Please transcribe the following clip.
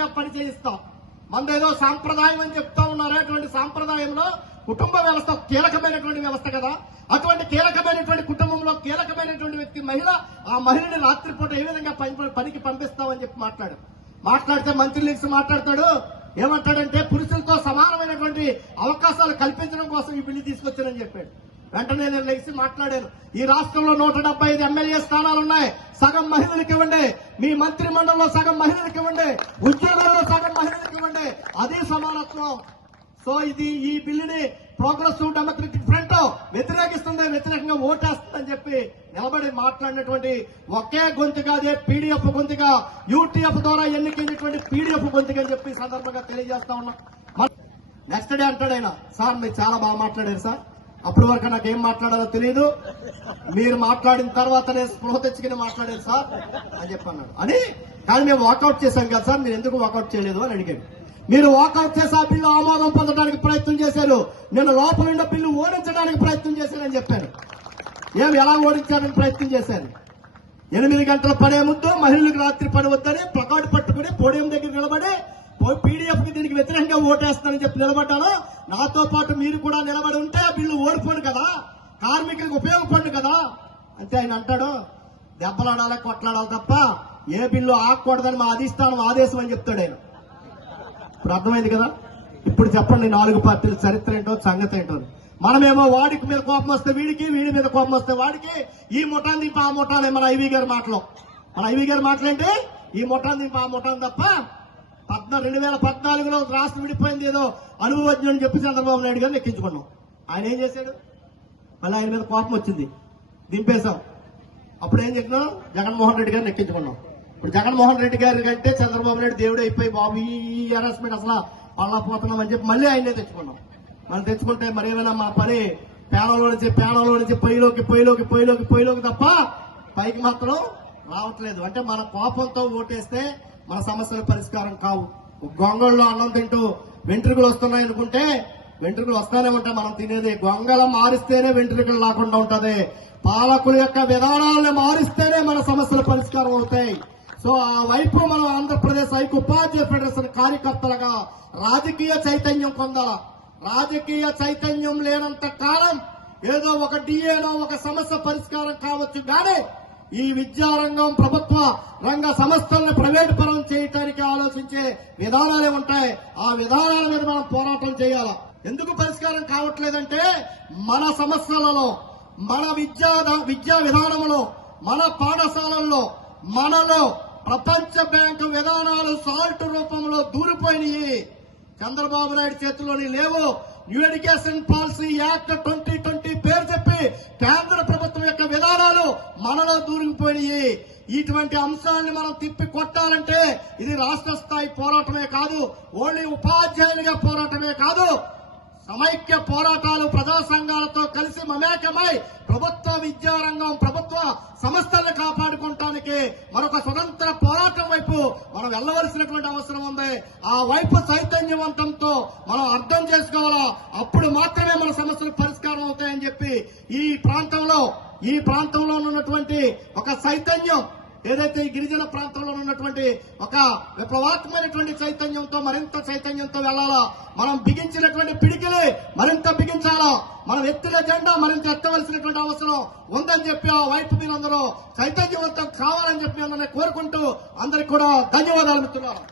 విధంగా పని చేయిస్తాం. మనదేదో సాంప్రదాయం అని చెప్తా ఉన్నారు. అటువంటి సాంప్రదాయంలో కుటుంబ వ్యవస్థ కీలకమైనటువంటి వ్యవస్థ కదా. అటువంటి కీలకమైనటువంటి కుటుంబంలో కీలకమైనటువంటి వ్యక్తి మహిళ. ఆ మహిళని రాత్రిపూట ఏ విధంగా పనికి పంపిస్తామని చెప్పి మాట్లాడితే మంత్రి లీగ్స్ మాట్లాడతాడు. ఏమంటాడంటే పురుషులతో సమానమైనటువంటి అవకాశాలు కల్పించడం కోసం ఈ బిల్లు తీసుకొచ్చానని చెప్పాడు. వెంటనే నేను లెగిసి మాట్లాడాను. ఈ రాష్ట్రంలో 175 ఎమ్మెల్యే స్థానాలు ఉన్నాయి. సగం మహిళలకు ఇవ్వండి. మీ మంత్రి మండలిలో సగం మహిళలకు ఇవ్వండి. ఉద్యోగాల్లో సగం మహిళలకు ఇవ్వండి. అదే సమానత్వం. సో ఈ బిల్లుని ప్రోగ్రెసివ్ డెమోక్రటిక్ ఫ్రంట్ వ్యతిరేకిస్తుంది, వ్యతిరేకంగా ఓటేస్తుందని చెప్పి నిలబడి మాట్లాడినటువంటి ఒకే గొంతుగా అదే పీడీఎఫ్ గొంతుగా, యూటీఎఫ్ ద్వారా ఎన్నికైనటువంటి పీడీఎఫ్ గొంతుగా అని చెప్పి సందర్భంగా తెలియజేస్తా ఉన్నాం. నెక్స్ట్ డే అంటాడు ఆయన, సార్ మీరు చాలా బాగా మాట్లాడారు సార్, అప్పటి వరకు నాకు ఏం మాట్లాడాలో తెలియదు, మీరు మాట్లాడిన తర్వాతనే స్పృహ తెచ్చుకుని మాట్లాడారు సార్ అని చెప్పన్నాడు. అని కానీ మేము వాకౌట్ చేశాం కదా సార్, మీరు ఎందుకు వాకౌట్ చేయలేదు అని అడిగాడు. మీరు వాకౌట్ చేసి ఆ బిల్లు ఆమోదం పొందడానికి ప్రయత్నం చేశారు, నేను లోపల ఉన్న బిల్లు ఓడించడానికి ప్రయత్నం చేశానని చెప్పారు. ఎలా ఓడించాలని ప్రయత్నం చేశారు? 8 గంటల పనే ముందు మహిళలకు రాత్రి పని వద్దని ప్లకార్డు పట్టుకుని పోడియం దగ్గర నిలబడి పీడీఎఫ్ కి దీనికి వ్యతిరేకంగా ఓటేస్తానని చెప్పి నిలబడ్డాను. నాతో పాటు మీరు కూడా నిలబడి ఉంటే ఆ బిల్లు ఓడిపోను కదా, కార్మికులకు ఉపయోగపడు కదా. అంతే ఆయన అంటాడు, దెబ్బలాడాలి కొట్లాడాలి తప్ప ఏ బిల్లు ఆగకూడదని మా అధిష్టానం ఆదేశం అని చెప్తాడు ఆయన. ఇప్పుడు అర్థమైంది కదా. ఇప్పుడు చెప్పండి 4 పార్టీల చరిత్ర ఏంటో, సంగతి ఏంటో. మనమేమో వాడికి మీద కోపం వస్తే వీడికి, వీడి మీద కోపం వస్తే వాడికి, ఈ ముఠాన్ దింప ఆ ముఠానే మన ఐవీ గారి మాటలు. మన ఐవీ గారి మాటలేంటి, ఈ ముఠాన్ దింప ఆ ముఠాన్ తప్ప 2014లో రాష్ట్రం విడిపోయింది ఏదో అనుభవజ్ఞుడు అని చెప్పి చంద్రబాబు నాయుడు గారిని ఎక్కించుకున్నాం. ఆయన ఏం చేశాడు? మళ్ళీ ఆయన మీద కోపం వచ్చింది, దింపేశాం. అప్పుడు ఏం చెప్పినాం? జగన్మోహన్ రెడ్డి గారిని ఎక్కించుకున్నాం. ఇప్పుడు జగన్మోహన్ రెడ్డి గారి కంటే చంద్రబాబు నాయుడు దేవుడు అయిపోయి బాబు ఈ హెరాస్మెంట్ అసలు పళ్ళపోతున్నాం అని చెప్పి మళ్ళీ ఆయనే తెచ్చుకున్నాం. మనం తెచ్చుకుంటే మరి ఏమైనా మా పని పేడలో నుంచి పొయ్యిలోకి తప్ప పైకి మాత్రం రావట్లేదు. అంటే మన కోపంతో ఓటేస్తే మన సమస్యల పరిష్కారం కావు. గొంగళ్ళలో అన్నం తింటూ వెంట్రుకలు వస్తున్నాయి అనుకుంటే వెంట్రుకలు వస్తానే ఉంటాయి. మనం తినేది గొంగళ మారిస్తేనే వెంట్రుకలు లేకుండా ఉంటది. పాలకుల యొక్క విధానాలను మారిస్తేనే మన సమస్యల పరిష్కారం అవుతాయి. సో ఆ వైపు మనం ఆంధ్రప్రదేశ్ ఐక్యోపాధ్యాయ ఫెడరేషన్ కార్యకర్తలుగా రాజకీయ చైతన్యం పొందాల. రాజకీయ చైతన్యం లేనంత కాలం ఏదో ఒక డిఏనో ఒక సమస్య పరిష్కారం కావచ్చు కానీ ఈ విద్యారంగం ప్రభుత్వ రంగ సంస్థలను ప్రైవేటు పరం చేయడానికి ఆలోచించే విధానాలే ఉంటాయి. ఆ విధానాల మీద మనం పోరాటం చేయాలి. ఎందుకు పరిష్కారం కావట్లేదంటే మన సమస్యలలో, మన విద్యా విధానంలో, మన పాఠశాలల్లో, మనలో ప్రపంచ బ్యాంకు విధానాలు సాల్ట్ రూపంలో దూరిపోయినాయి. చంద్రబాబు నాయుడు చేతుల్లోని లేవు. న్యూ ఎడ్యుకేషన్ పాలసీ యాక్ట్ 2020 పేరు చెప్పి కేంద్ర ప్రభుత్వం యొక్క విధానాలు మనలో దూరిపోయినాయి. ఇటువంటి అంశాలను మనం తిప్పి కొట్టాలంటే ఇది రాష్ట్ర స్థాయి పోరాటమే కాదు, ఓన్లీ ఉపాధ్యాయులుగా పోరాటమే కాదు, సమైక్య పోరాటాలు ప్రజా సంఘాలతో కలిసి మమేకమై ప్రభుత్వ విద్యారంగం, ప్రభుత్వ సంస్థలను కాపాడుకోవటానికి మరొక స్వతంత్ర పోరాటం వైపు మనం వెళ్లవలసినటువంటి అవసరం ఉంది. ఆ వైపు చైతన్యవంతంతో మనం అర్థం చేసుకోవాలా. అప్పుడు మాత్రమే మన సమస్యలు పరిష్కారం అవుతాయని చెప్పి ఈ ప్రాంతంలో ఉన్నటువంటి ఒక చైతన్యం ఏదైతే ఈ గిరిజన ప్రాంతంలో ఉన్నటువంటి ఒక విప్లవాత్మకమైనటువంటి చైతన్యంతో మరింత చైతన్యంతో వెళ్లాలా. మనం బిగించినటువంటి పిడికిలి మరింత బిగించాలా. మనం ఎత్తిన జెండా మరింత ఎత్తవలసినటువంటి అవసరం ఉందని చెప్పి ఆ వైపు మీరందరూ చైతన్యవంతం కావాలని చెప్పి అందరినీ కోరుకుంటూ అందరికి కూడా ధన్యవాదాలు మిత్రులారా.